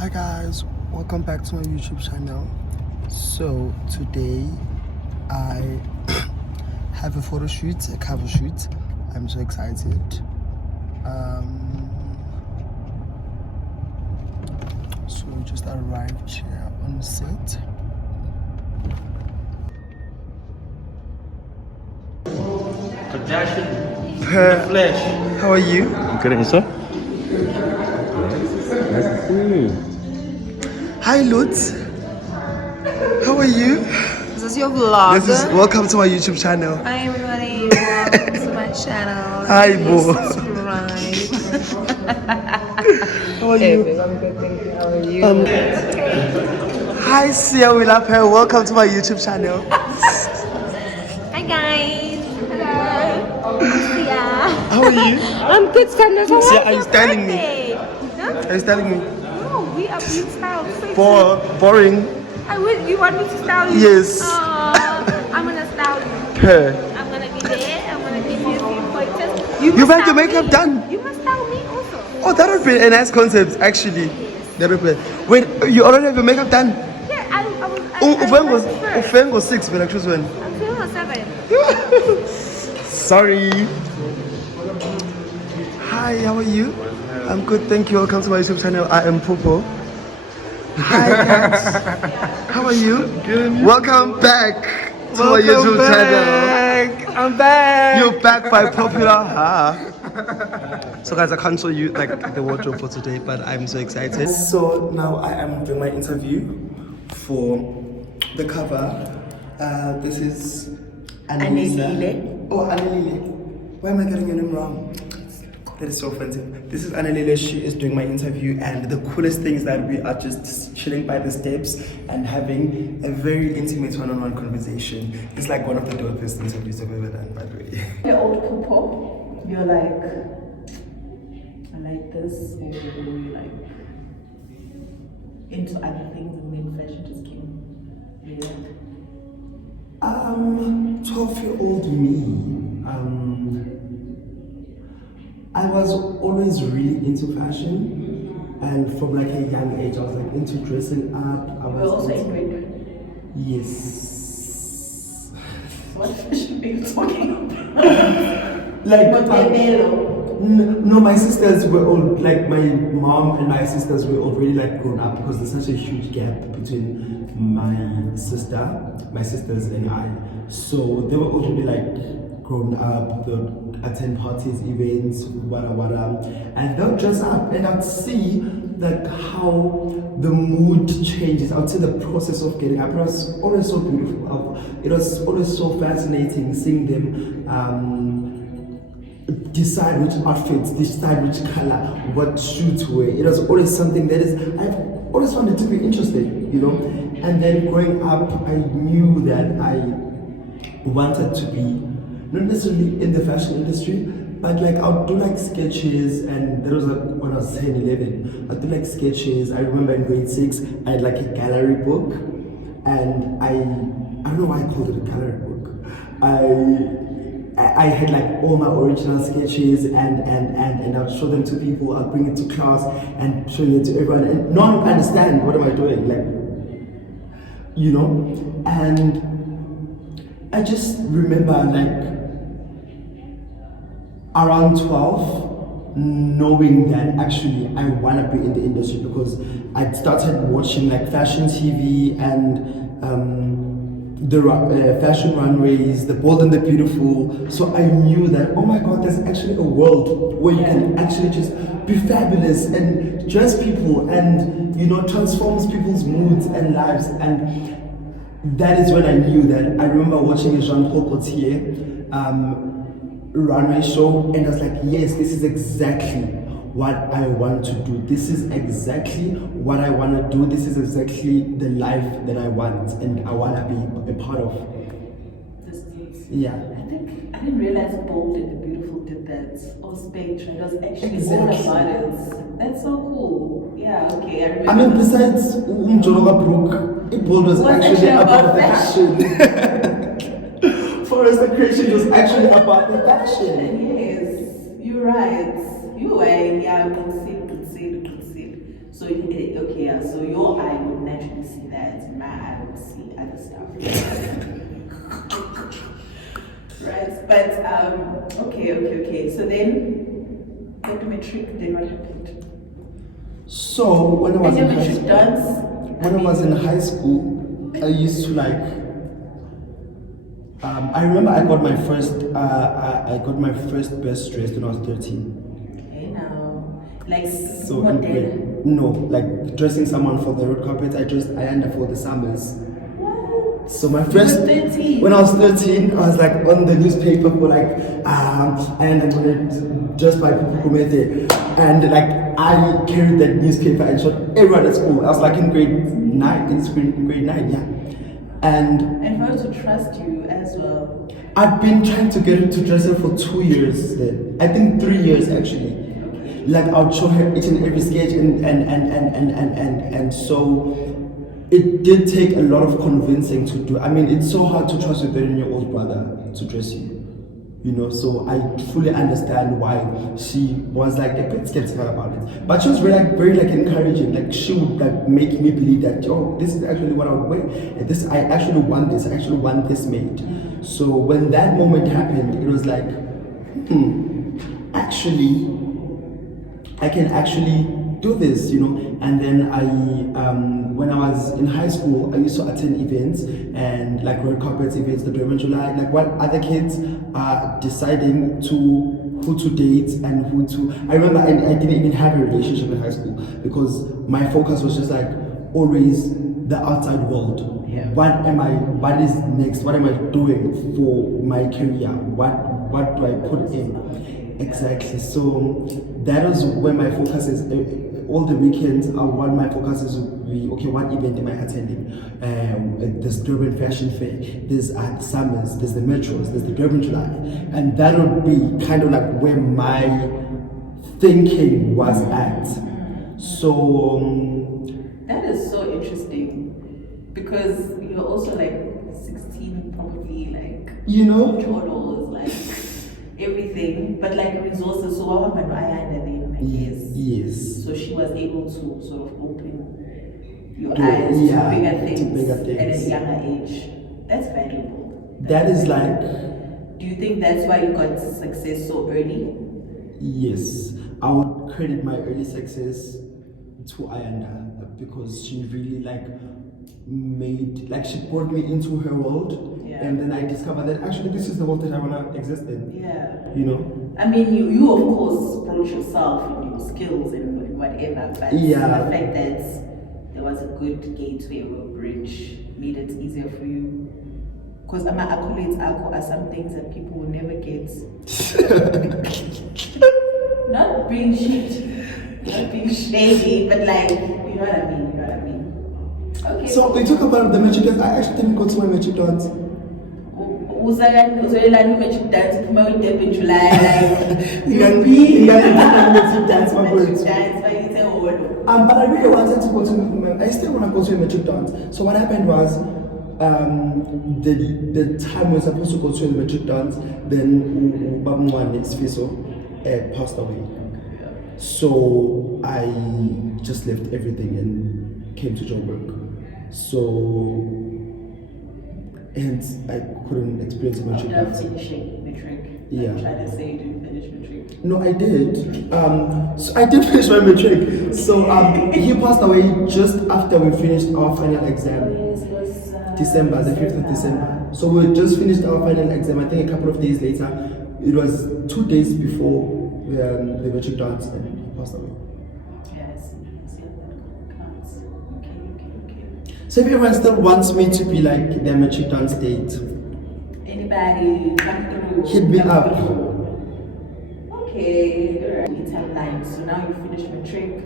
Hi guys, welcome back to my YouTube channel. So today I have a photo shoot, a cover shoot. I'm so excited. So we just arrived here on the set. Flash. How are you? Good, and sir? Nice to see you. Hi Lutz. How are you? Is this your vlog? Welcome to my YouTube channel. Hi everybody, welcome to my channel. Hi, Please Bo. subscribe. How are you? I'm good, thank you. How are you? Hi Sia, we love her. Welcome to my YouTube channel. Hi guys. Hello. Yeah. How are you? I'm good, Sanders. How Sia, was are you your styling me? birthday? Huh? Are you styling me? No, we are being styled. Boring. You want me to style you? Yes. I'm gonna style you. Her. I'm gonna be there. I'm gonna give you a few pointers. You've must had your style makeup me. done. You must style me also. Oh, that would be a nice concept, actually. That would be. Wait, you already have your makeup done? Yeah, I was. Ufengo 6, but I choose one. I'm feeling a 7. Sorry. Hi, how are you? I'm good, thank you. Welcome to my YouTube channel. I am Phupho. Hi guys. How are you? Good. Welcome back to my YouTube channel. I'm back. You're back by popular. So guys, I can't show you like the wardrobe for today, but I'm so excited. So now I am doing my interview for the cover. This is Annelile. Oh, Annelile. Why am I getting your name wrong? That is so offensive. This is Annelile. She is doing my interview, and the coolest thing is that we are just chilling by the steps and having a very intimate one-on-one conversation. It's like one of the dopest interviews I've ever done, by the way. The Oct Oak, you're like, I like this, or you're like into other things and then fashion just came. Yeah. 12-year-old me. I was always really into fashion, and from like a young age, I was like into dressing up. I We're was also into- in grade. Yes. What fashion are you talking about? Like no, my sisters were all like my mom and my sisters were already like grown up because there's such a huge gap between my sisters and I. So they were already like grown up. They would attend parties, events, whatever, and they'll dress up, and I'd see like how the mood changes. I'd see the process of getting up. It was always so beautiful. It was always so fascinating seeing them decide which outfits, decide which color, what shoe to wear. It was always something that I've always found it to be interesting, you know. And then growing up, I knew that I wanted to be not necessarily in the fashion industry, but like I'll do like sketches, and that was like when I was 10, 11. I'd do like sketches. I remember in grade 6, I had like a gallery book, and I don't know why I called it a gallery book. I had like all my original sketches, and I'd show them to people. I'd bring it to class and show it to everyone, and no one would understand what am I doing, like, you know. And I just remember like around 12, knowing that actually I want to be in the industry, because I'd started watching like fashion TV and the fashion runways, the Bold and the Beautiful. So I knew that, oh my God, there's actually a world where you can actually just be fabulous and dress people and, you know, transforms people's moods and lives. And that is when I knew that. I remember watching a Jean-Paul Gaultier runway show, and I was like, yes, this is exactly what I want to do. This is exactly what I want to do. This is exactly the life that I want, and I want to be a part of. Yeah. I think I didn't realize Bold and the Beautiful did that. Or Spectre. It was actually Exactly. all about it. That's so cool. Yeah, okay. I remember. I mean, besides Jologa Brook, Bold was actually about fashion. Forest the Creation was actually about the fashion. Yes, you're right. You were, yeah, concede. So okay, yeah. So your eye would naturally see that. My eye would see other stuff. Right. But okay. So then, get matric. Then what happened? So when I was And in your high matric school, dance. when I was in high school, I used to like. I remember I got my first best dressed when I was 13. Okay, now, like So model. no, like dressing someone for the red carpet. I dressed Ayanda for the summers. What? So my You first, were 13. when I was 13, I was like on the newspaper for like, and I'm gonna just by Pukumete, and like I carried that newspaper and showed everyone at school. I was like in grade 9, yeah. And And for her to trust you as well. I've been trying to get her to dress her for 2 years. I think 3 years actually. Like I'll show her each and every sketch and so it did take a lot of convincing to do. I mean, it's so hard to trust your 13-year-old brother to dress you. You know, so I fully understand why she was like a bit skeptical about it. But she was very encouraging. Like she would like make me believe that, oh, this is actually what I would wear. I actually want this. I actually want this made. So when that moment happened, it was like, actually, I can actually do this, you know. And then when I was in high school, I used to attend events and like red carpet events, the Durban July, like while other kids are deciding who to date and who to. I remember I didn't even have a relationship in high school because my focus was just like always the outside world. Yeah. What is next? What am I doing for my career? What do I put in? Exactly. So that was where my focus is. All the weekends, what my focus is would be, okay, what event am I attending? There's Durban Fashion Fair, there's the summers, there's the metros, there's the Durban July. And that would be kind of like where my thinking was at. So That is so interesting because you're also like 16, probably like you know, journals, like everything, but like resources. So what happened? I had them, I guess. yes. So she was able to sort of open your To- eyes yeah, to bigger to things, bigger at a things. younger age. That's valuable. That is like, Do you think that's why you got success so early? yes, I would credit my early success to Ayanda because she really like she brought me into her world, Yeah. and then I discovered that actually this is the world that I wanna exist in. Yeah. You know? I mean, you of course brought yourself and your skills and whatever, but Yeah. the fact that there was a good gateway or a bridge made it easier for you. Because my accolades are some things that people will never get. Not being shady, but like, you know what I mean, Okay. So they talk about the magic dance. I actually didn't go to my magic dance. Uzalani magic dance, come out there in July, like Ingani- be ingani magic dance, my magic words. dance, but you say oh. But I really wanted to go to. I still want to go to a magic dance. So what happened was, the time we were supposed to go to a magic dance, then Babmwane Sfiso passed away. So I just left everything and came to Joburg. So hence I couldn't experience a magic After dance. finishing matric, Yeah. I'm trying to say you didn't finish matric. No, I did. So I did finish my matric. So he passed away just after we finished our final exam. Yes, it was December, the 5th of December. So we just finished our final exam. I think a couple of days later. It was 2 days before the matric dance, and he passed away. Yes, that counts. Okay. So if everyone still wants me to be like their matric dance date, Anybody come through? hit me come up. through. Okay, alright. We timeline. So now you finished matric.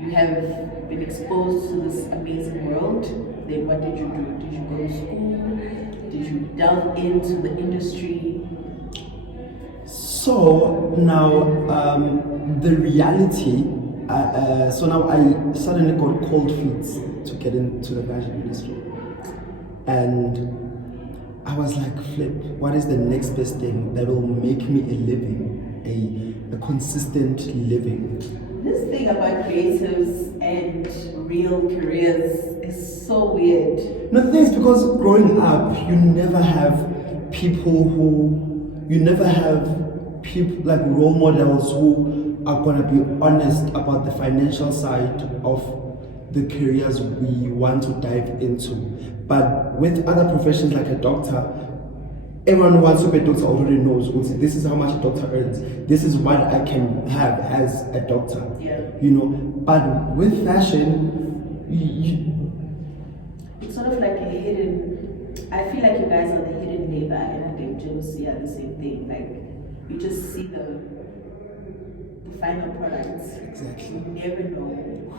You have been exposed to this amazing world. Then what did you do? Did you go to school? Did you delve into the industry? So now the reality. So now I suddenly got cold feet to get into the fashion industry, and I was like, flip, what is the next best thing that will make me a living, a consistent living? This thing about creatives and real careers is so weird. No, the thing is, because growing up, you never have people like role models who are gonna be honest about the financial side of the careers we want to dive into. But with other professions like a doctor, everyone who wants to be a doctor already knows, this is how much a doctor earns. This is what I can have as a doctor. Yeah. You know, but with fashion, It's sort of like a hidden. I feel like you guys are the hidden labor, and I think jealousy are the same thing. Like you just see the final products. Exactly. You never know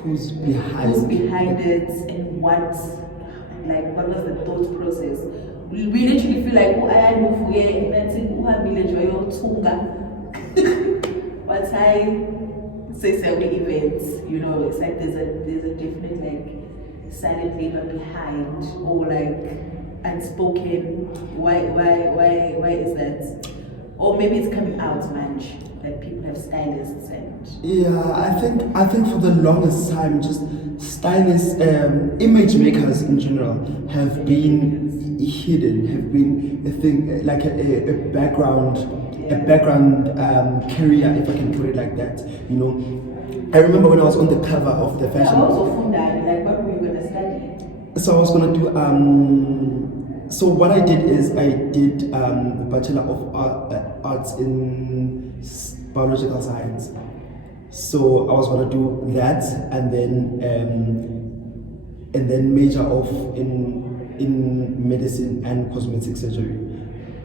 who's behind it and what was the thought process. We literally feel like, oh, I know for you, that's it, who have village or your tunga. But I say events, you know, it's like there's a definite like silent labor behind, or like unspoken. Why is that? Or maybe it's coming out much. Like people have stylists and I think for the longest time, just stylists, image makers in general have been hidden, have been a thing, like a background career, if I can put it like that. You know, I remember when I was on the cover of the fashion. I also found that, like, what were you gonna study? So I was gonna do so what I did is I did a Bachelor of Arts in Biological Science. So I was gonna do that and then major off in medicine and cosmetic surgery.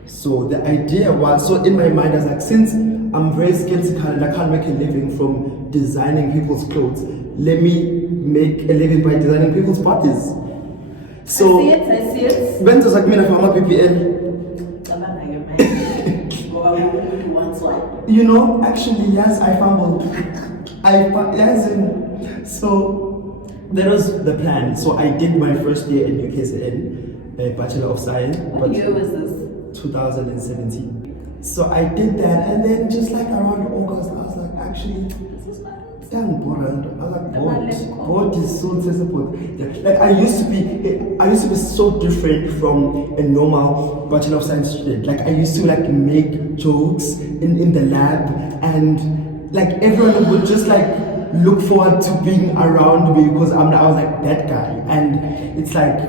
So the idea was, so in my mind I was like, since I'm very skeptical and I can't make a living from designing people's clothes, let me make a living by designing people's bodies. So I see it. when does like me from a PPL? You know, actually, yes, I fumbled. So that was the plan. So I did my first year in UKCN, a Bachelor of Science. What year was this? 2017. So I did that, and then just like around August, I was like, actually, This is fun. damn bored. I was like, The one left bored is so accessible. Like I used to be so different from a normal Bachelor of Science student. Like I used to like make jokes in the lab, and like everyone would just like look forward to being around me because I was like that guy. And it's like,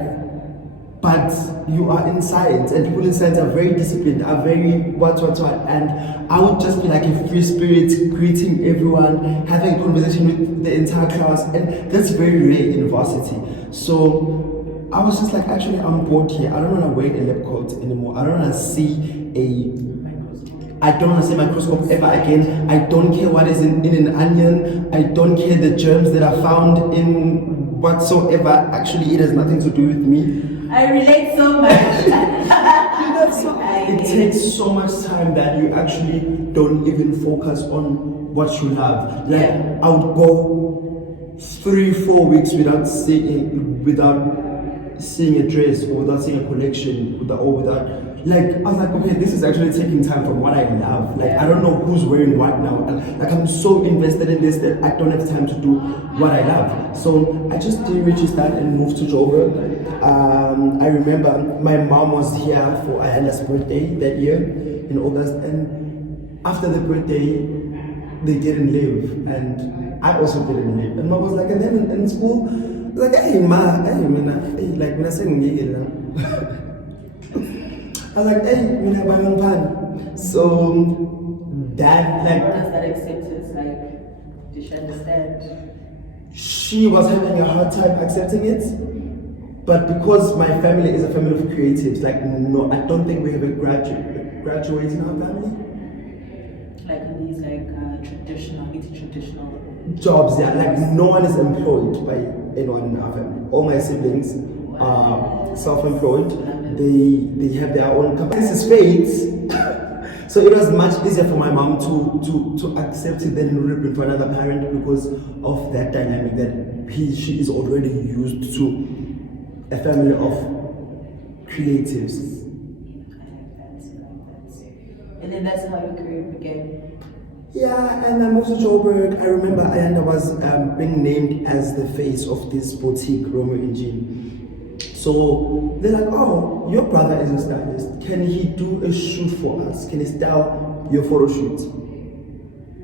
but you are in science, and people in science are very disciplined, are very what, and I would just be like a free spirit, greeting everyone, having a conversation with the entire class, and that's very rare in varsity. So I was just like, actually, I'm bored here. I don't want to wear a lab coat anymore. I don't want to see microscope ever again. I don't care what is in an onion. I don't care the germs that are found in whatsoever. Actually, it has nothing to do with me. I relate so much. It takes so much time that you actually don't even focus on what you love. Like Yeah. I would go 3-4 weeks without seeing a dress, or without seeing a collection, without like, I was like, okay, this is actually taking time from what I love. Like, I don't know who's wearing what now. Like, I'm so invested in this that I don't have time to do what I love. So I just did register and moved to Joburg. I remember my mom was here for Ayanda's birthday that year in August, and after the birthday, they didn't live, and I also didn't live. And mom was like, and then in school, like, hey ma, hey mina, hey, like mina saying now. I was like, hey, mina bang pan. So that like. What does that acceptance like? Did she understand? She was having a hard time accepting it, but because my family is a family of creatives, like no, I don't think we have a graduate in our family. Like in these traditional Jobs, yeah, like no one is employed by anyone in our family. All my siblings are self-employed. They have their own company. This is fate. So it was much easier for my mom to accept it than it would have been for another parent, because of that dynamic that she is already used to a family of creatives. And then that's how your career began. Yeah, and I moved to Joburg. I remember I was being named as the face of this boutique, Romeo and Jean. So they're like, oh, your brother is a stylist. Can he do a shoot for us? Can he style your photo shoot?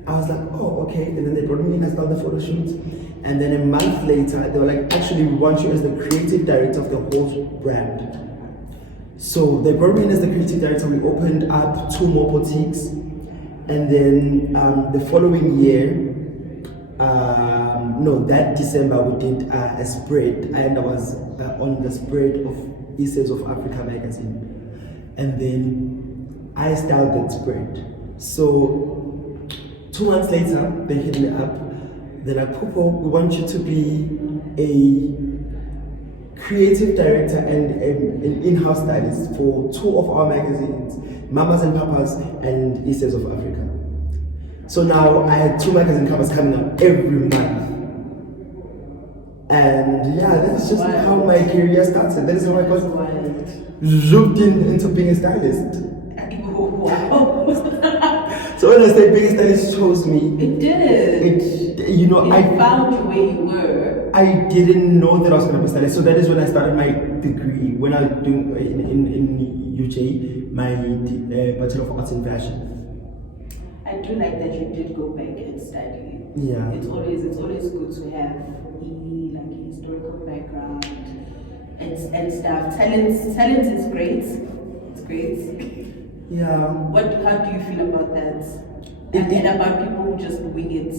I was like, oh, okay. And then they brought me in and styled the photo shoot. And then a month later, they were like, actually, we want you as the creative director of the whole brand. So they brought me in as the creative director. We opened up 2 more boutiques. And then the following year, that December, we did a spread. And I was on the spread of Pieces of Africa magazine. And then I styled that spread. So 2 months later, they hit me up. They're like, Phupho, we want you to be a creative director and an in-house stylist for 2 of our magazines, Mamas and Papas and Pieces of Africa. So now I had 2 magazine covers coming out every month. And yeah, that's just how my career started. That is how I got zooped into being a stylist. So when I say being a stylist chose me, It did. I found you where you were. I didn't know that I was going to be a stylist. So that is when I started my degree, when I was doing in UJ, my Bachelor of Arts in Fashion. I do like that you did go back and study. Yeah. It's always good to have like a historical background and stuff. Talent is great. It's great. Yeah. How do you feel about that? And about people who just wing it?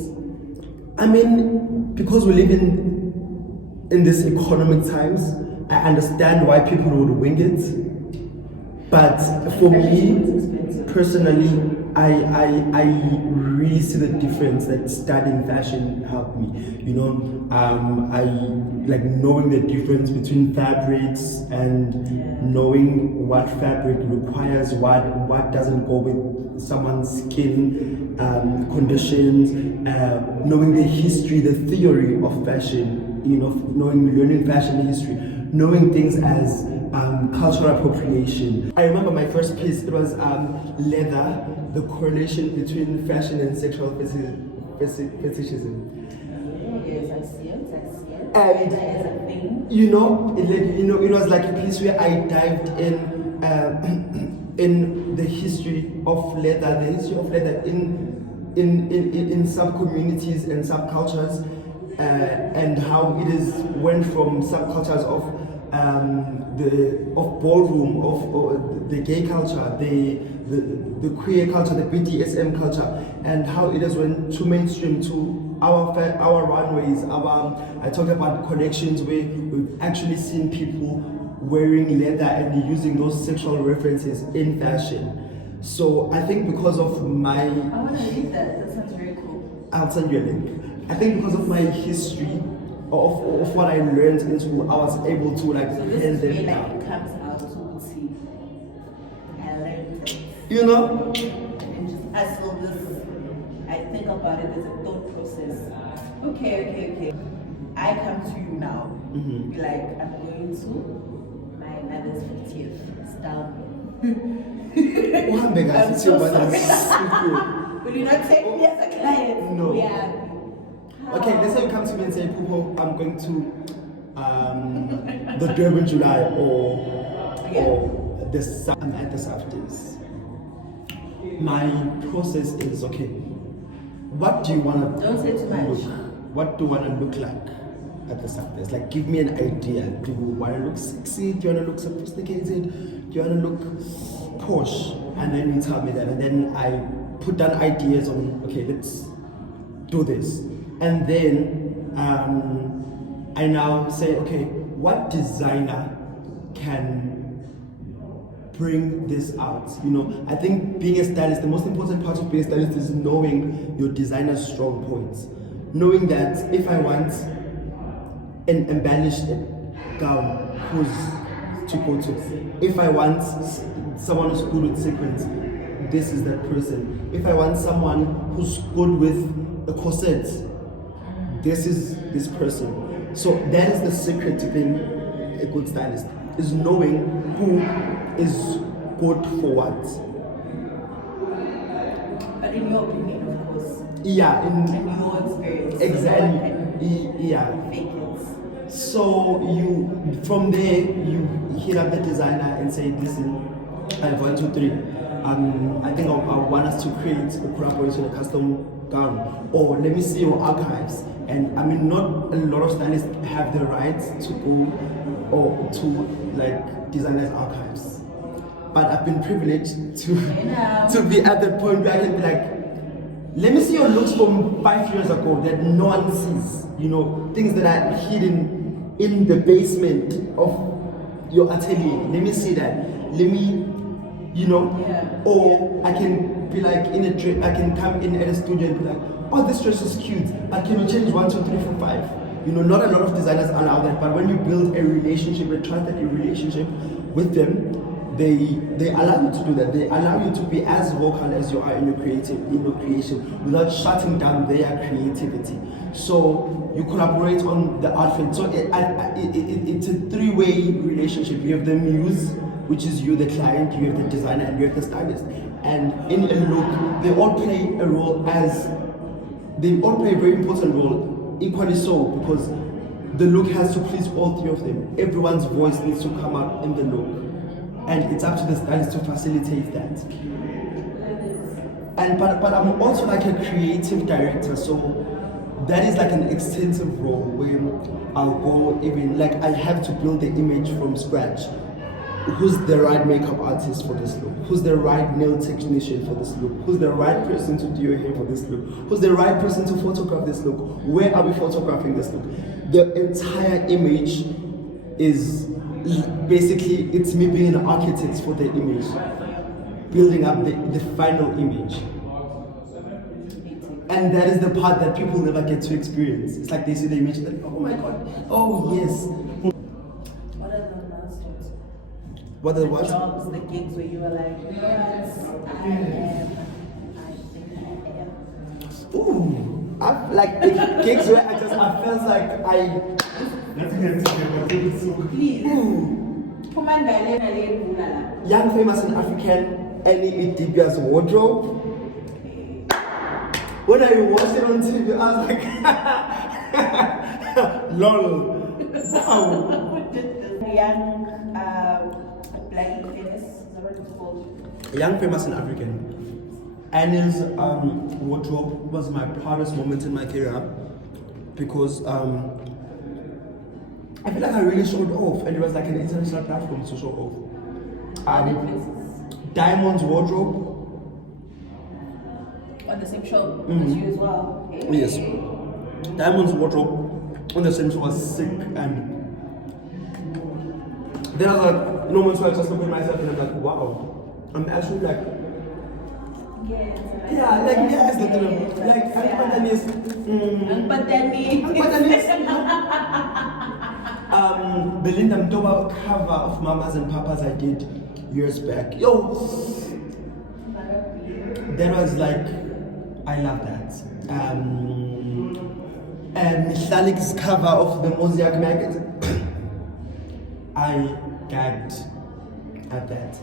I mean, because we live in this economic times, I understand why people would wing it. But for me, personally, I really see the difference that studying fashion helped me. I like knowing the difference between fabrics and knowing what fabric requires, what doesn't go with someone's skin conditions, knowing the history, the theory of fashion, learning fashion history, knowing things as cultural appropriation. I remember my first piece, it was leather, the correlation between fashion and sexual fetishism. Yes, I see it. And That is a thing. it was like a piece where I dived in the history of leather, in some communities and subcultures, and how it is went from subcultures of ballroom, of the gay culture, the queer culture, the BDSM culture, and how it has went to mainstream to our runways. I talked about connections where we've actually seen people wearing leather and using those sexual references in fashion. So I think because of my... I want to read that. That sounds very cool. I'll send you a link. I think because of my history of what I learned in school, I was able to like So hand this is them where down. it comes out to see. I learned this. And just hustle this. I think about it as a thought process. Okay. I come to you now. Be like, I'm going to my mother's 50th style. Uhambe kahle, I'm so mother's sorry. Will you not take me as a client? No. Yeah. Okay, let's say you come to me and say, Phupho, I'm going to the Durban July or I'm at the Saturdays. My process is, okay, what do you want to Don't say too much. What do you want to look like at the Saturdays? Like, give me an idea. Do you want to look sexy? Do you want to look sophisticated? Do you want to look posh? And then you tell me that, and then I put down ideas on, okay, let's do this. And then I now say, okay, what designer can bring this out? I think being a stylist, the most important part of being a stylist is knowing your designer's strong points. Knowing that if I want an embellished gown, who's to go to? If I want someone who's good with sequins, this is that person. If I want someone who's good with a corset, this is this person. So that is the secret to being a good stylist, is knowing who is good for what. But in your opinion, of course, Yeah, and your experience. exactly. Yeah. Fake it. So you from there you hit up the designer and say, listen, I have 1, 2, 3. I think I want us to create a collaboration, a custom gown, or let me see your archives. And I mean, not a lot of stylists have the right to go or to like designers' archives. But I've been privileged to be at the point where I can be like, let me see your looks from 5 years ago that no one sees. You know, things that are hidden in the basement of your atelier. Let me see that. Let me, you know, or I can be like in a dress. I can come in at a studio and be like, oh, this dress is cute, but can you change 1, 2, 3, 4, 5? You know, not a lot of designers allow that, but when you build a relationship, a trusted relationship with them, they allow you to do that. They allow you to be as vocal as you are in your creation without shutting down their creativity. So you collaborate on the outfit. So it's a 3-way relationship. You have the muse, which is you, the client, you have the designer, and you have the stylist. And in a look, they all play a very important role, equally so, because the look has to please all 3 of them. Everyone's voice needs to come out in the look. And it's up to the stylist to facilitate that. And but I'm also like a creative director, so that is like an extensive role where I'll go even like I have to build the image from scratch. Who's the right makeup artist for this look? Who's the right nail technician for this look? Who's the right person to do your hair for this look? Who's the right person to photograph this look? Where are we photographing this look? The entire image is basically, it's me being an architect for the image, building up the final image. And that is the part that people never get to experience. It's like they see the image, like, oh my god, oh yes. What are the milestones? What are the what? Jobs, the gigs where you were like, yes, I think I am. Ooh, I've like the gigs where I felt like I. Please. Come on, Young, famous, and African, Annie Idibia's wardrobe. When I watched it on TV, I was like, lol. Wow. Young, black and famous, is that what it's called? Young, famous, and African. Annie's wardrobe was my proudest moment in my career because I feel like I really showed off, and it was like an international platform to show off. Diamond's wardrobe. On the same show as you as well. Hey. Yes. Diamond's wardrobe on the same show was sick, and then I was like, no one's like just looking at myself, and I'm like, wow, I'm actually like, Yes. yeah, like yes, like Belinda Mtoba cover of Mamas and Papas I did years back. Yo, that was like, I love that. And Mishalik's cover of the Mosaic magazine, I gagged at that.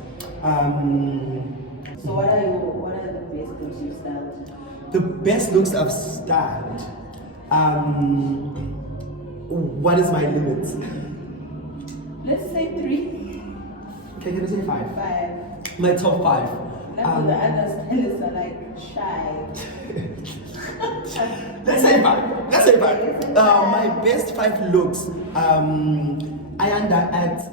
So what are the best looks you've styled? The best looks I've styled. What is my limit? Let's say 3. Okay, can I say 5? 5. My top 5. Now the other stylists are like shy. Let's say 5. Let's say 5. My best 5 looks. I ended at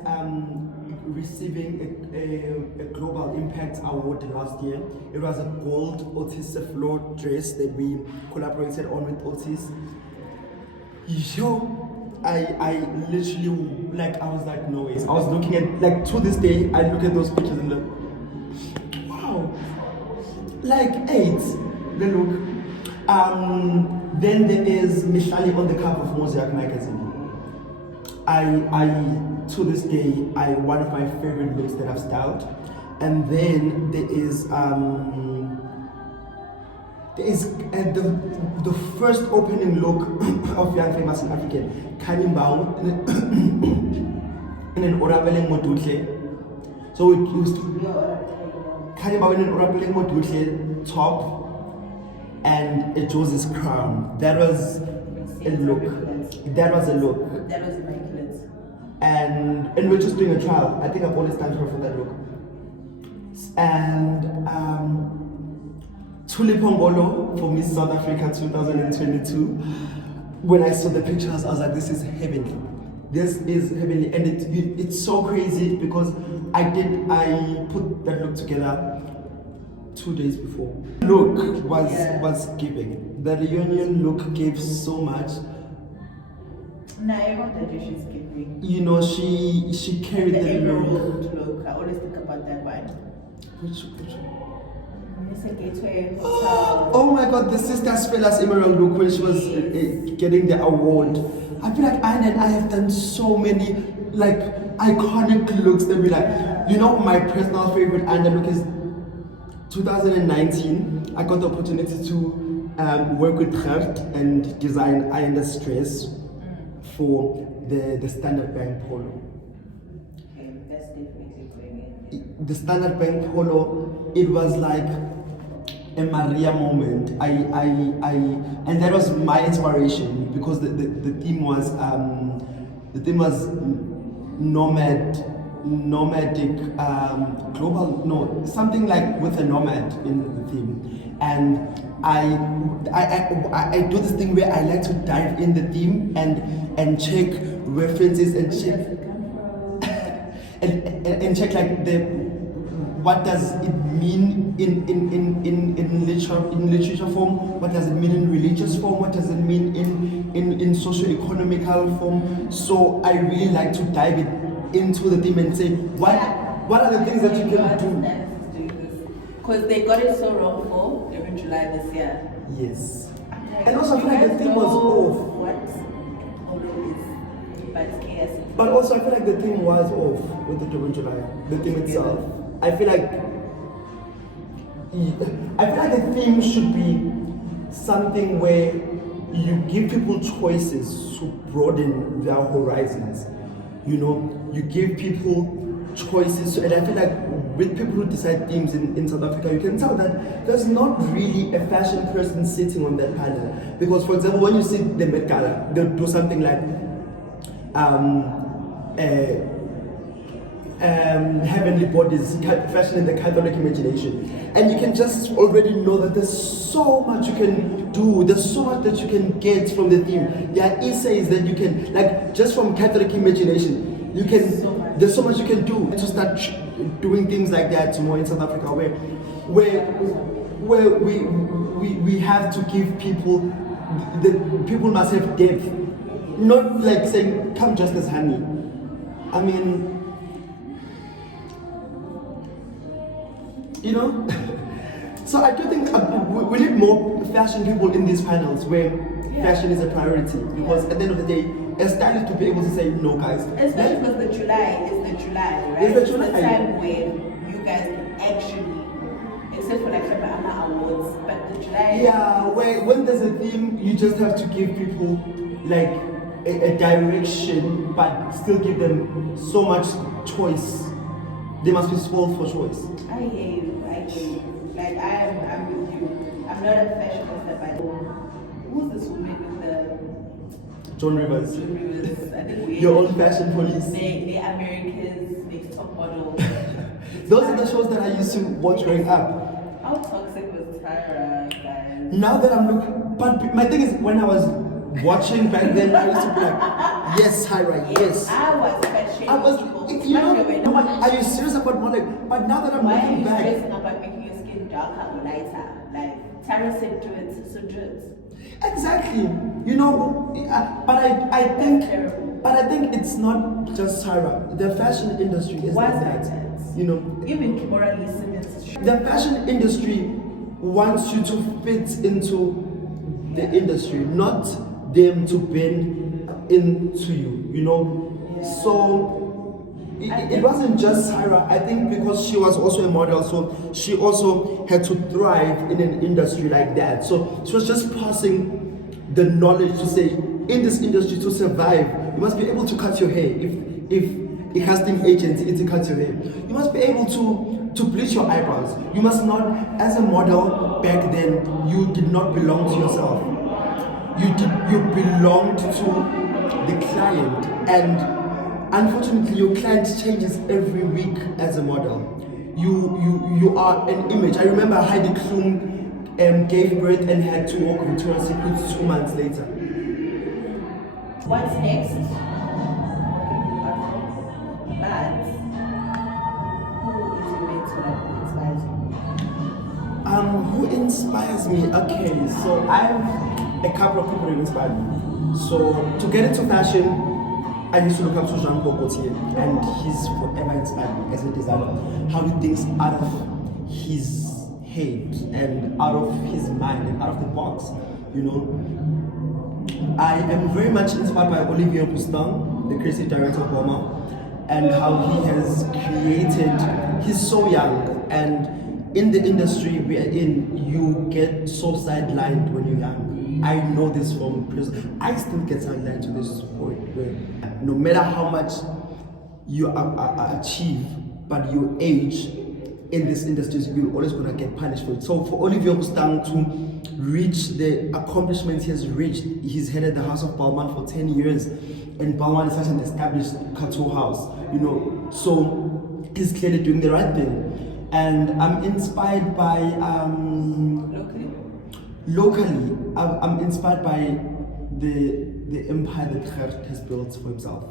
receiving a Global Impact Award last year. It was a gold Otis Floor dress that we collaborated on with Otis. Yo, I literally, like, I was like, no ways. I was looking at, like, to this day, I look at those pictures and like, wow, like 8, the look. Then there is Mishali on the cover of Mosaic magazine. To this day, one of my favorite looks that I've styled. And then there is the first opening look of Young Famous and African, Kanimbao in an Orabeleng Modutle. So it was Kanimbao in an Orabeleng Modutle top, and it was his crown. That was a look. That was a look. That was immaculate. And we're just doing a trial. I think I've always thanked her for that look. And Tuli Pongolo for Miss South Africa 2022. When I saw the pictures, I was like, this is heavenly. This is heavenly, and it's so crazy because I put that look together 2 days before. Look was giving. The reunion look gave so much. Nah, everyone that she's giving. You know, she carried the emerald look. I always think about that one. Which It's a gateway. oh my God, the Sister Spella's emerald look when she was getting the award. I feel like Anne and I have done so many like iconic looks that we like. You know, my personal favorite Anne look is 2019. I got the opportunity to work with Gert and design Iron Stress for the Standard Bank Polo. Okay, that's definitely going The Standard Bank Polo, it was like a Maria moment. And that was my inspiration because the theme was nomadic, global, no, something like with a nomad in the theme. And I do this thing where I like to dive in the theme and check references and check and check like what does it mean in literature form, what does it mean in religious form, what does it mean in socio-economical form. So I really like to dive into the theme and say what are the things that you can do. Because they got it so wrong for during July this year. Yes. And also I feel like the theme was off. What Polo is, but it's chaos. But also I feel like the theme was off with the Durban July, the theme itself. I feel like the theme should be something where you give people choices to broaden their horizons. You know, you give people choices, and I feel like with people who decide themes in South Africa, you can tell that there's not really a fashion person sitting on that panel. Because, for example, when you see the Met Gala, they'll do something like heavenly bodies, fashion in the Catholic imagination, and you can just already know that there's so much you can do, there's so much that you can get from the theme. There are essays that you can, like, just from Catholic imagination, you can, there's so much you can do to start doing things like that more in South Africa, where we have to give people, the people must have depth, not like saying come just as honey. I mean, you know. So I do think we need more fashion people in these panels where fashion is a priority, because at the end of the day, a stylist to be able to say no, guys. Especially because the July is the July, right? It's the July. It's the time when you guys can actually, except for like the Anna Awards, but the July. Yeah, when there's a theme, you just have to give people like a direction, but still give them so much choice. They must be spoiled for choice. I hear you. Like I'm with you. I'm not a fashionista, but who's this woman with the John Rivers. I think Your own fashion police. The America's Next Top Model. Those are the shows that I used to watch growing up. How toxic was Tyra, guys? Now that I'm looking, but my thing is, when I was watching back then, I used to be like, yes, Tyra, yes. I was fashioning. I was, you know, are you serious about modeling? But now that I'm why are looking you back, stressing about making your skin darker or lighter? Like Tyra said, do it, so do it. exactly, you know, but I think it's not just Tyra. The fashion industry is Why like is that. that? You know, Even Kimora Lee Simmons. the fashion industry wants you to fit into the industry, not them to bend into you, you know. So it wasn't just Tyra. I think because she was also a model, so she also had to thrive in an industry like that. So she was just passing the knowledge to say, in this industry, to survive, you must be able to cut your hair. If a casting agency is to cut your hair, you must be able to to bleach your eyebrows. You must not, as a model back then, you did not belong to yourself. You belonged to the client, and unfortunately your client changes every week as a model. You are an image. I remember Heidi Klum gave birth and had to walk Victoria's Secret 2 months later. What's next? But who inspires you? Who inspires me? Okay, so I have a couple of people who inspire me. So to get into fashion, I used to look up to Jean-Paul Gaultier, and he's forever inspired me as a designer. How he thinks out of his head and out of his mind and out of the box, you know. I am very much inspired by Olivier Roustan, the creative director of Boma, and how he has created. He's so young, and in the industry we are in, you get so sidelined when you're young. I know this from prison. I still get sidelined to this point where no matter how much you achieve, but your age in this industry, you're always gonna get punished for it. So for Olivier Roustan to reach the accomplishments he has reached, he's headed the House of Balmain for 10 years, and Balmain is such an established couture house, you know. So he's clearly doing the right thing, and I'm inspired by locally, I'm inspired by the empire that Gert has built for himself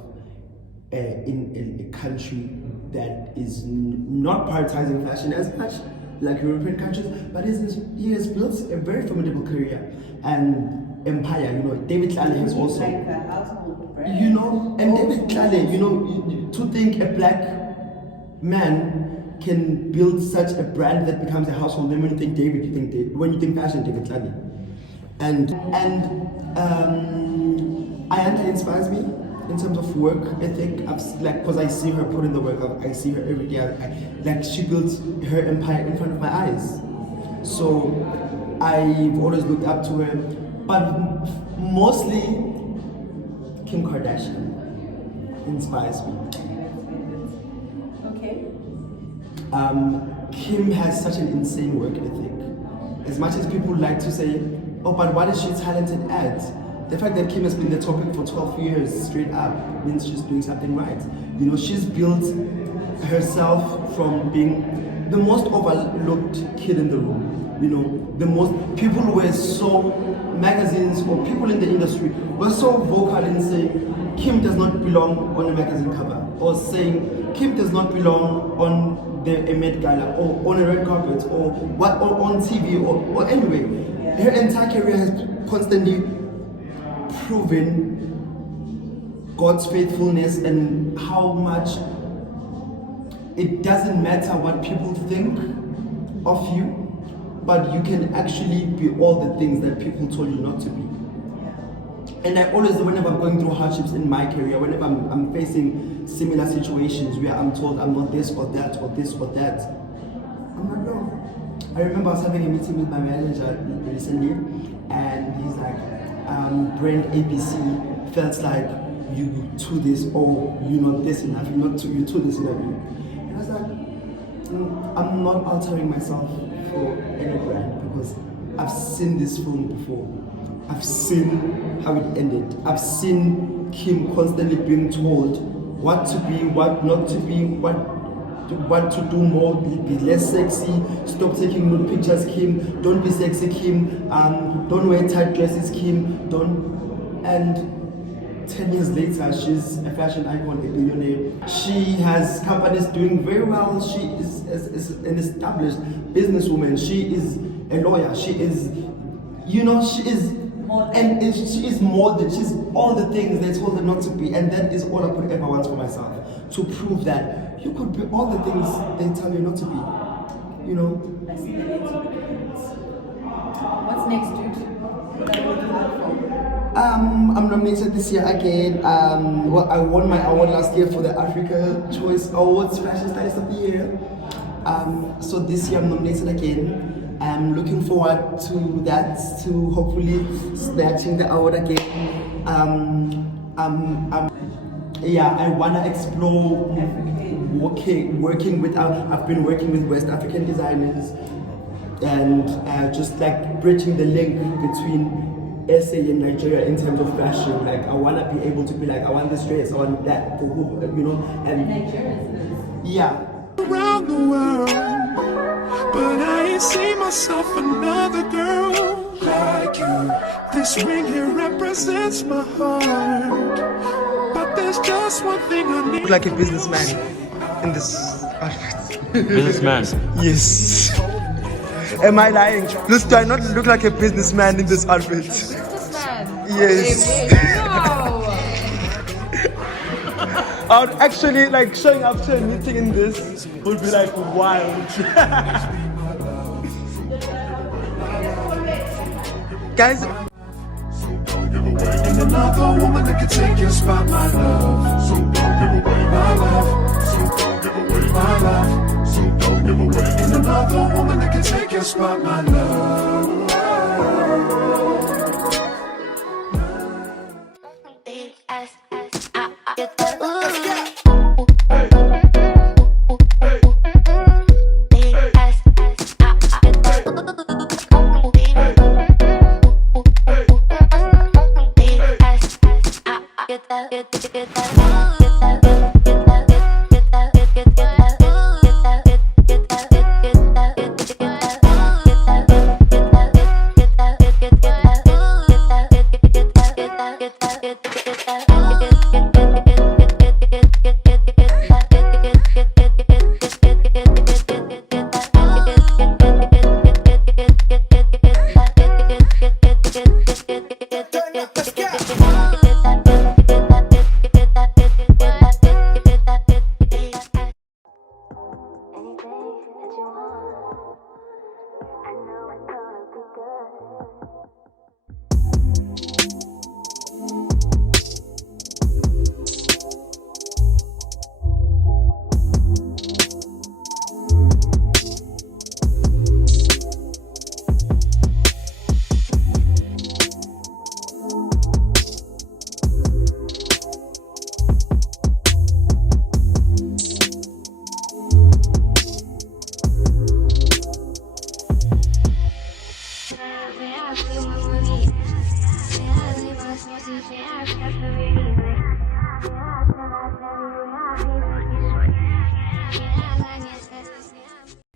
in a country that is not prioritizing fashion as much like European countries, but he has built a very formidable career and empire. You know, David Tlale has also, like a household brand. you know, and David Tlale, you know, to think a black man can build such a brand that becomes a household name. When you think David, when you think fashion, David Tlale. And Ayanda inspires me in terms of work ethic. Because I see her put in the work. I see her every day. She builds her empire in front of my eyes. So I've always looked up to her, but mostly Kim Kardashian inspires me. Okay. Kim has such an insane work ethic. As much as people like to say, oh, but what is she talented at? The fact that Kim has been the topic for 12 years straight up means she's doing something right. You know, she's built herself from being the most overlooked kid in the room. You know, the most people were so, magazines or people in the industry were so vocal in saying Kim does not belong on a magazine cover, or saying Kim does not belong on the Met Gala or on a red carpet or on TV or anyway. Her entire career has constantly proven God's faithfulness and how much it doesn't matter what people think of you, but you can actually be all the things that people told you not to be. And I always, whenever I'm going through hardships in my career, whenever I'm facing similar situations where I'm told I'm not this or that or this or that, I'm not wrong. I remember I was having a meeting with my manager recently, and he's like, brand ABC felt like you to this, or you're not this enough, you to this enough. And I was like, I'm not altering myself for any brand, because I've seen this film before. I've seen how it ended. I've seen Kim constantly being told what to be, what not to be, what to do more, be less sexy, stop taking nude pictures, Kim, don't be sexy, Kim, don't wear tight dresses, Kim, and 10 years later, she's a fashion icon, a billionaire. She has companies doing very well. She is an established businesswoman. She is a lawyer. She is, you know, she is more than, she's all the things they told her not to be, and that is all I could ever want for myself, to prove that you could be all the things they tell you not to be, you know. I see the names of the kids. What's next, dude? What are you looking out for? I'm nominated this year again. I won my award last year for the Africa Choice Awards Fashion Stylist of the Year. So this year I'm nominated again. I'm looking forward to that, to hopefully snatching the award again. Yeah, I wanna explore working with. I've been working with West African designers, and just like bridging the link between SA and Nigeria in terms of fashion. Like I want to be able to be like, I want this dress, I want that, for who, you know, and yeah. Around the world, but I ain't see myself another girl like you. This ring here represents my heart, but there's just one thing I need. Look like a businessman in this outfit. Businessman. Yes. Am I lying? Do I not look like a businessman in this outfit? Businessman. Yes. No. I would actually like showing up to a meeting in this would be like wild. Guys, And another woman that can take your spot, my love. So don't give away my love. So don't give away my love. So don't give away. And another woman that can take your spot, my love.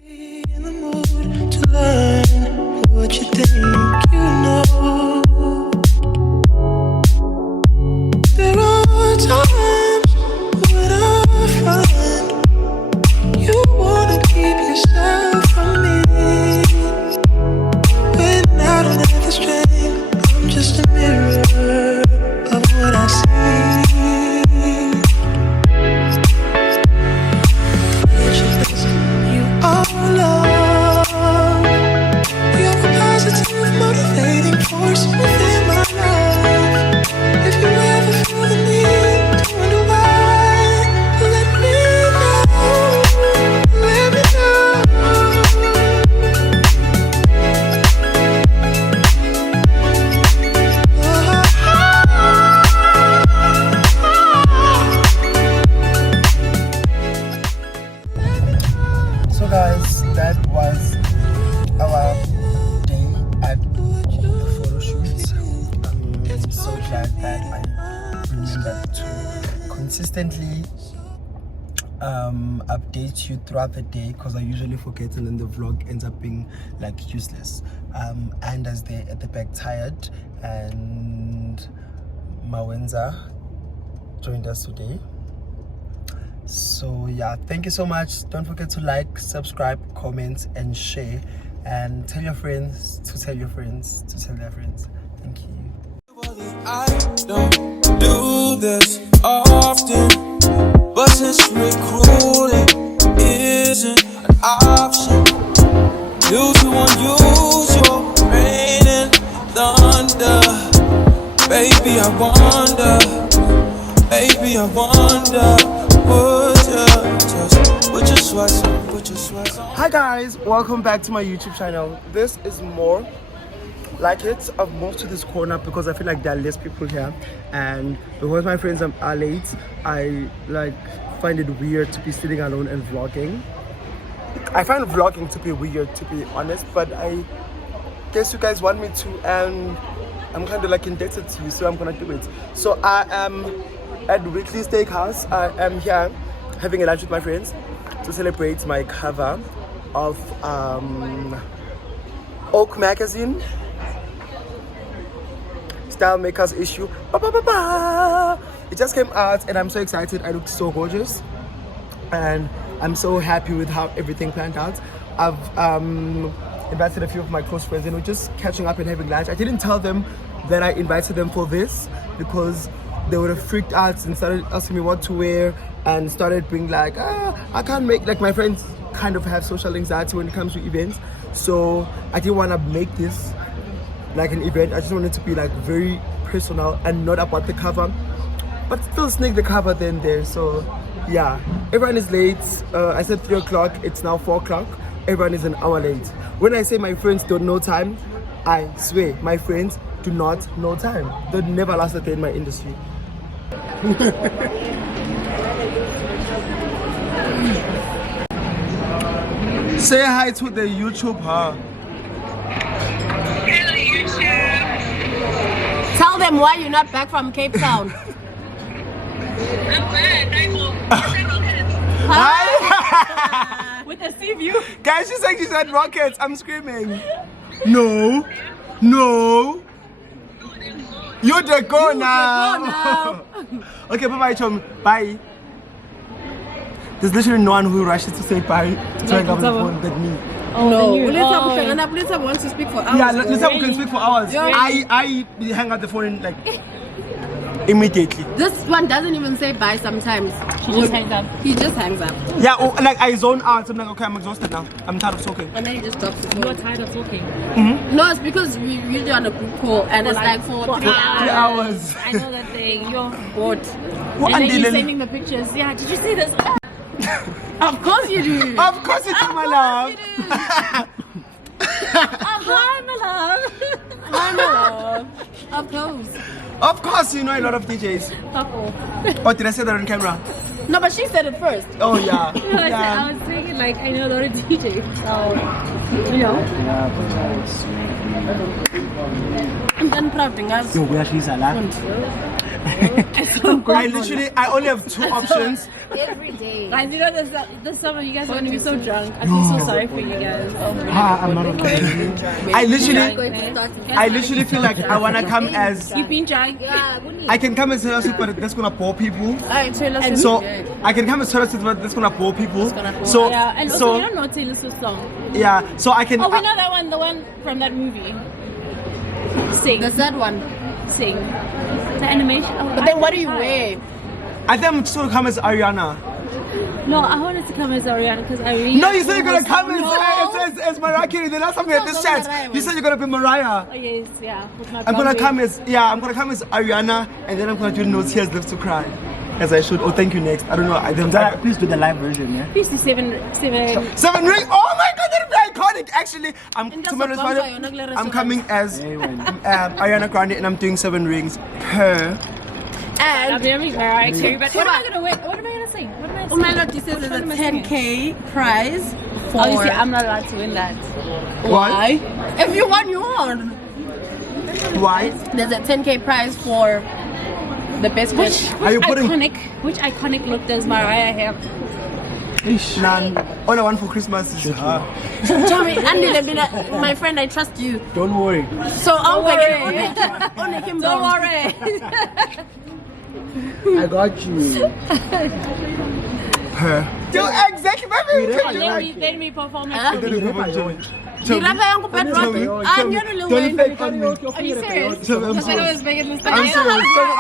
In the mood to learn what you think you know. There are times when I find you wanna keep yourself from me. When I don't have the strength, I'm just a mirror of what I see. You are love. You're a positive, motivating force within my life. If you ever feel the need to wonder why, let me know. Let me so guys, that was our day at the photo shoot. I'm so glad that I remembered to consistently update you throughout the day, because I usually forget and then the vlog ends up being like useless. And as they're at the back tired, and Mawenza joined us today. So yeah, thank you so much. Don't forget to like, subscribe, comment and share, and tell your friends to tell your friends to tell their friends. Thank you. I don't do this often, but since recruiting isn't an option, due to unusual rain and thunder, baby I wonder, would you sweat on? Hi guys, welcome back to my YouTube channel. This is more like it. I've moved to this corner because I feel like there are less people here, and because my friends are late, I like find it weird to be sitting alone and vlogging. I find vlogging to be weird, to be honest, but I guess you guys want me to, and I'm kind of like indebted to you, so I'm gonna do it. So I am at Weekly Steakhouse. I am here having a lunch with my friends to celebrate my cover of Oak magazine, Style Makers issue. Ba, ba, ba, ba. It just came out and I'm so excited. I look so gorgeous and I'm so happy with how everything planned out. I've invited a few of my close friends and we're just catching up and having lunch. I didn't tell them that I invited them for this because they would have freaked out and started asking me what to wear and started being like, I can't make, like my friends kind of have social anxiety when it comes to events. So I didn't want to make this like an event. I just wanted to be like very personal and not about the cover, but still sneak the cover then there. So yeah, everyone is late. I said 3 o'clock, it's now 4 o'clock. Everyone is an hour late. When I say my friends don't know time, I swear my friends do not know time. They'll never last a day in my industry. Say hi to the YouTube, huh? Hello, YouTube. Tell them why you're not back from Cape Town. I'm bad. Hi! With a sea view. Guys, she said rockets. I'm screaming. No. No. You the go now. Okay, bye-bye, chum. Bye. There's literally no one who rushes to say bye to hang up the phone than me. Oh no. Lisa wants to speak for hours. Yeah, Lisa can speak for hours. Yeah. I hang up the phone in like immediately. This one doesn't even say bye sometimes. She just hangs up. He just hangs up. Yeah, like I zone out. I'm like, okay, I'm exhausted now. I'm tired of talking. And then he just drops his You're phone. tired of talking. No, it's because we usually on a group call and it's like for 3 hours. 3 hours. I know that thing. You're Bored. What and then and you're then- sending the pictures. Yeah, did you see this? Of course you do. Of course you do, my love. Hi, my love. Of course. Of course, you know a lot of DJs. Oh, did I say that on camera? No, but she said it first. Oh yeah. I Yeah. was thinking like I know a lot of DJs. So, you know. I'm done proud guys. I only have 2 options. Every day. Guys, you know this summer you guys are gonna be so drunk. I feel so sorry for you guys. I'm not okay. I literally feel like I wanna come as, You've been drunk. I can come as Taylor Swift, but that's gonna bore people. And So I can come as Taylor Swift, but that's gonna bore people. So Yeah, and also so you don't know Taylor Swift song. yeah, so I can. Oh, we know that one, the one from that movie. Sing, the third one. sing. The animation. Oh, But then what do you wear? I think I'm just gonna come as Ariana. No, I wanted to come as Ariana because I really. No, you said you're gonna come No. as Mariah Carey. The last time we had this chat, you said you're gonna be Mariah. Oh yes, yeah. With my I'm gonna blonde wig. I'm gonna come as Ariana, and then I'm gonna do No Tears Left to Cry, as I should. Oh, thank you. Next, I don't know. Please do the live version, yeah? Please do seven. 7 Ring. Oh my God, that'd be iconic. Actually, I'm And to that's be a honest, bonfire, you're not gonna I'm do coming as Ariana Grande, and I'm doing 7 rings per. I'm And very Mariah Carey, but what am I gonna wear? What am I gonna sing? What am I gonna oh my sing? God, this is What a am I singing? 10K prize for. Obviously, I'm not allowed to win that. Why? If you won, you won. Why? There's a 10K prize for the best Which bitch. Are you putting- which iconic look does Mariah have? None. All I want for Christmas is her. Tommy, Andy, my friend, I trust you. Don't worry. So I'm worry. like, Don't worry. I got you. Her. Do exactly, baby. Then we perform it. Huh? Dirapa yangu Pedro. I'm gonna Don't win. fake on me. Are you serious? I'm Because I serious. was making this I'm serious. So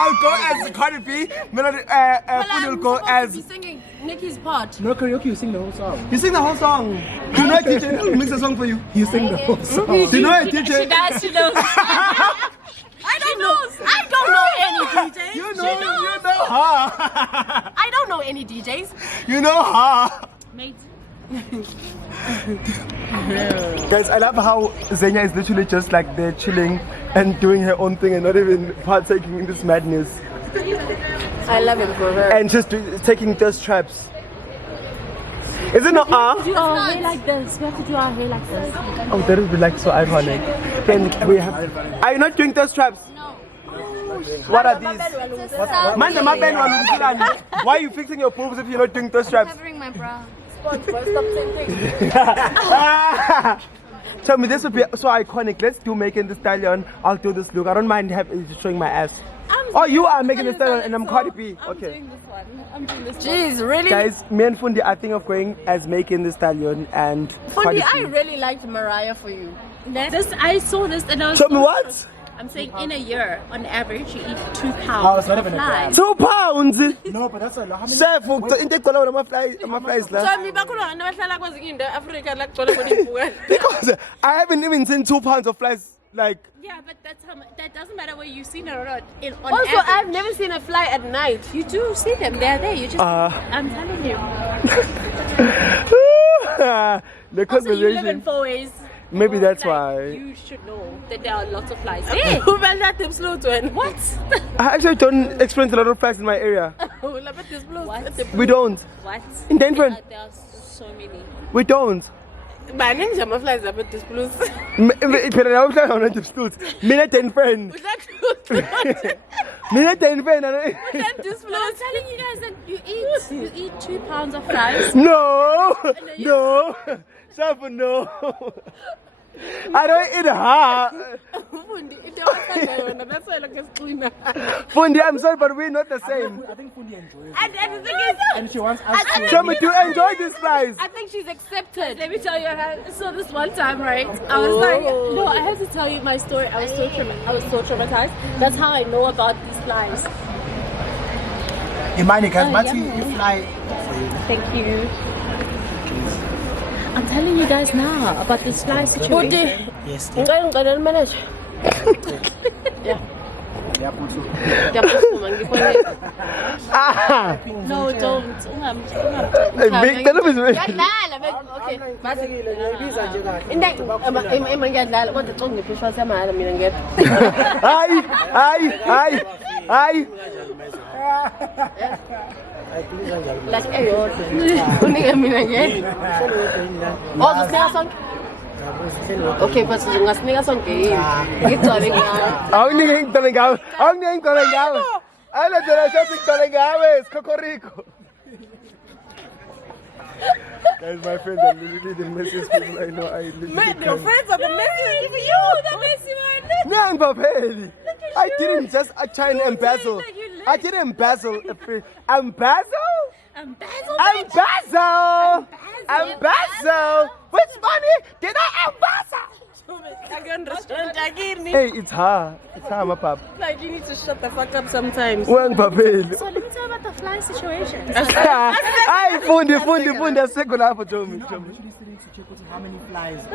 I'll go as Cardi B. Melody, Full will go I'm supposed to as. be singing Nikki's part. No karaoke, you sing the whole song. You sing the whole song. Do you know a DJ who mix a song for you? You sing the whole song. Do you know a She DJ? does, she knows. I don't know any DJs. You know her. I don't know any DJs. You know her. Mate. Guys, I love how Zenya is literally just like there chilling and doing her own thing and not even partaking in this madness. I love him for her. and she's taking thirst traps. Is it not? Do our hair like this. We have to do our hair like this. Oh, that would be like so iconic. Can we have? Are you not doing thirst traps? No. What are these? Man, my pen one. Why are you fixing your boobs if you're not doing thirst traps? Covering my bra. Tell me, this would be so iconic. Let's do Megan Thee Stallion. I'll do this look. I don't mind showing my ass. Oh, you are Megan Thee Stallion and I'm Cardi B. Okay. I'm doing this one. Jeez, really? Guys, me and Fundi are thinking of going as Megan Thee Stallion and Cardi Fundi, B. I really liked Mariah for you. I saw this and I was Show me what? I'm saying in a year, on average, you eat 2 Oh, pounds it's not of even a flies. 2 pounds. No, but that's a lot. How many? Chef, into my flies So now. me bakhona nabahlala kwaZinda Africa la kugcwele khona imbukane. Because I haven't even seen 2 pounds of flies. Like, Yeah, but that doesn't matter whether you've seen it or not. On Also, average, I've never seen a fly at night. You do see them. They're there. You just. I'm telling you. the Also, you live conversation. in 4 ways. Maybe that's Like, why. You should know that there are lots of flies. Hey, Who felt that them slow to end? what? I actually don't experience a lot of flies in my area. What? We don't. What? In Denver, There are so many. we don't. Baningi ama-flies apha disblues. Phela nawe uhlala ngona disblues. Mina 10 friend. Mina 10 friend. I'm telling you guys that you eat 2 pounds of flies. No. No. Chef, no. I don't eat her. Fundi, I'm sorry, but we're not the same. I think Fundi enjoys it. And the thing is, And she wants us to. Show me to enjoy these flies. I think she's accepted. Let me tell you, so this one time, right? I was like, no, I have to tell you my story. I was so traumatized. That's how I know about these flies. Imani, guys, Mati, yeah. you fly. Thank you. I'm telling you guys now about this fly situation. Yes, Ngicela manager. Yeah. yeah, Putu. Ngiyaphuma ngikhona. Ah. No, don't. Big television. Ngiyadlala okay. Basi ima ngiyadlala kodwa xa ungiphisha samahhala mina ngekho. Ay. Like eyodwa. Unike mina ngekho. Sinika sonke. Okay, but ungasinika sonke yini? Ngigcwale ngayo. Awunike ngitole ngawe. Ayilethele shopping ngitole ngawe, Kokoriko. Guys, my friends are literally the messiest people I know. I literally Your friends are the messy. The messy one. No, Papeli. I didn't just try and embezzle. I didn't embezzle. Embezzle? Embezzle? Which money did I embezzle? Hey, it's her, my pap. Like, you need to shut the fuck up sometimes. When Papeli. So let me tell you about the fly situation. Ay, Fundi, a second half of Jomi. I'm actually sitting to check how many flies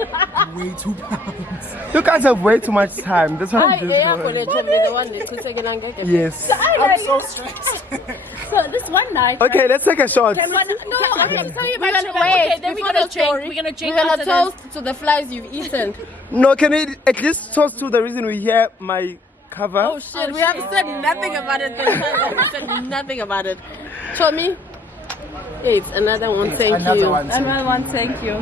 weigh 2 pounds. You guys have way too much time. That's why I'm just going. Yes. I'm so stressed. So this one night. Okay, let's take a shot. No, I can tell you We're about gonna it. wait. Okay, then we're before gonna the drink. story. We're gonna drink We're gonna after this. toast to the flies you've eaten. No, can we at least toast to the reason we hear my cover? Oh shit, we have said nothing about it. We said nothing about it. Show me. It's another one, thank Another you. one, too. Another one, thank you.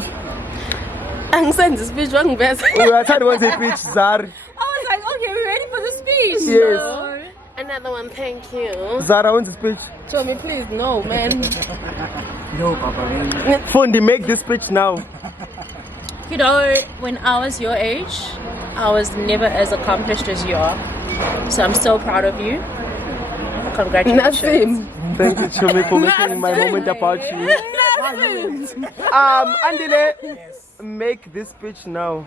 Angisenze speech wangiveza. We are trying to watch a pitch, Zara. I was like, okay, we're ready for the speech. Yes. No. Another one, thank you. Zara wants a speech. Show me, please. No, man. No, Papa. Fundi, make this speech now. You know, when I was your age, I was never as accomplished as you are. So I'm so proud of you. Congratulations. Nothing. Thank you, Chumi, for making my moment about you. Andile, make this speech now.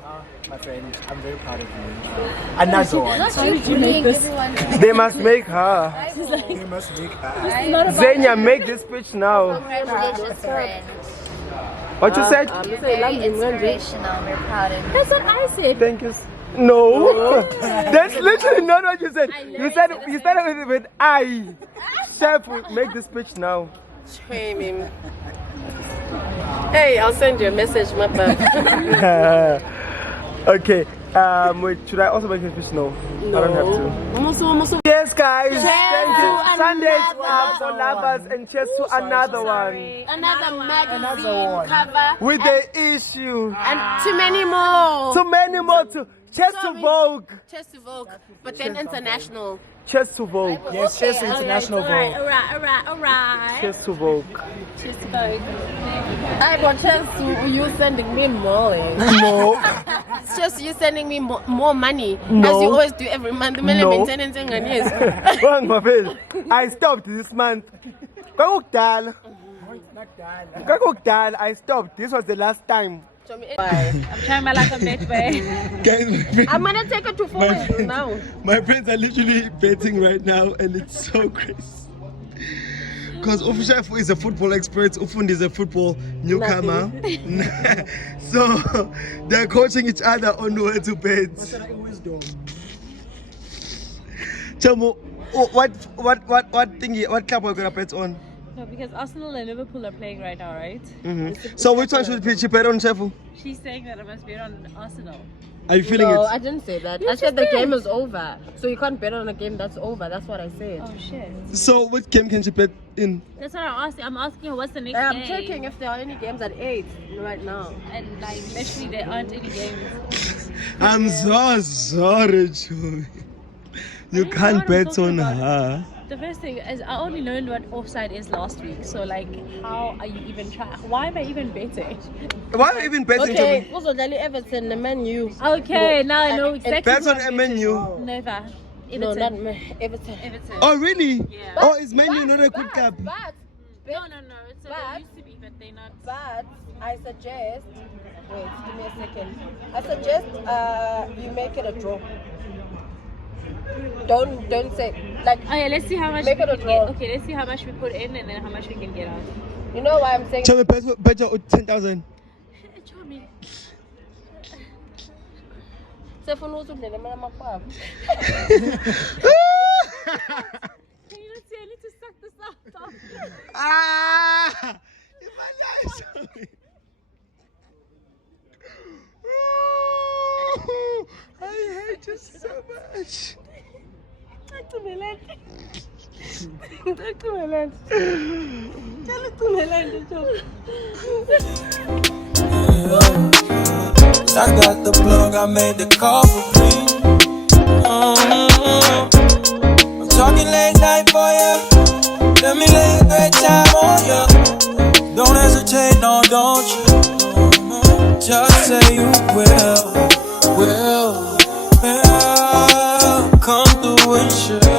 My friend, I'm very proud of you. Another one. How did you make this? They must make her. You must make Zenya, make this speech now. Congratulations, friend. What you said? Very inspirational. We're proud of you. That's what I said. Thank you. No, that's literally not what you said. You started with I. Chef, make this speech now. Shame him. Hey, I'll send you a message, my bad. Okay, Wait, should I also make a fish? No, I don't have to. Almost. Yes, guys. Thank you. to Sundays another are for lovers, and cheers to another one Another magazine cover. with the issue. And too many more. Too many more to cheers to Vogue. Cheers to Vogue. But then international. Cheers to Vogue. Yes, cheers to international ball. Alright. Cheers to Vogue. Cheers to Vogue. I got chance to you sending me more. No. It's just you sending me more money. No. As you always do every month. No. Wrong, my friend. I stopped this month. Kakukudala. I stopped. This was the last time. I'm trying my luck on Betway. Guys, I'm gonna take it to 4 weeks now. my friends are literally betting right now, and it's so crazy. Because Ufushafu is a football expert, Ufund is a football newcomer. So they're coaching each other on where to bet. Chamu, what club are you gonna bet on? No, because Arsenal and Liverpool are playing right now, right? So which one should she bet on, Shefu? She's saying that I must bet on Arsenal. Are you feeling No, it? I didn't say that. I said the game is over. So you can't bet on a game that's over. That's what I said. Oh shit. So which game can she bet in? That's what I'm asking. I'm asking her what's the next I'm game. checking if there are any games at 8 right now. And like literally there aren't any games. I'm so sorry, Chumi. You know can't what I'm bet talking on about. her. The first thing is I only learned what offside is last week. So like how are you even trying? Why am I even betting? Why are you even betting, Okay, Chumi? also Dali Everton, the Man U. Okay, now I know exactly. Bet on what I'm MNU. betting. Never. No, Everton. not Everton. Everton. Oh, really? Yeah. Oh, is MNU not a good club? But No. It's But- they used to be, but they're not. But I suggest, wait, give me a second. I suggest you make it a draw. Don't say like Oh yeah, let's see how much Make we it a can draw. get. Okay, let's see how much we put in and then how much we can get out. you know why I'm saying. Chumi, bet your 10,000. Chomi. Sefuna ukuthi udlele mana makwabo. Can you not see? I need to suck this out. Ah! It's my life, Chumi. I hate you so much. I got the plug, I made the call for free. I'm talking late night for ya. Let me lay a great time on ya. Don't hesitate, no, don't you? Just say you will. Come through and share.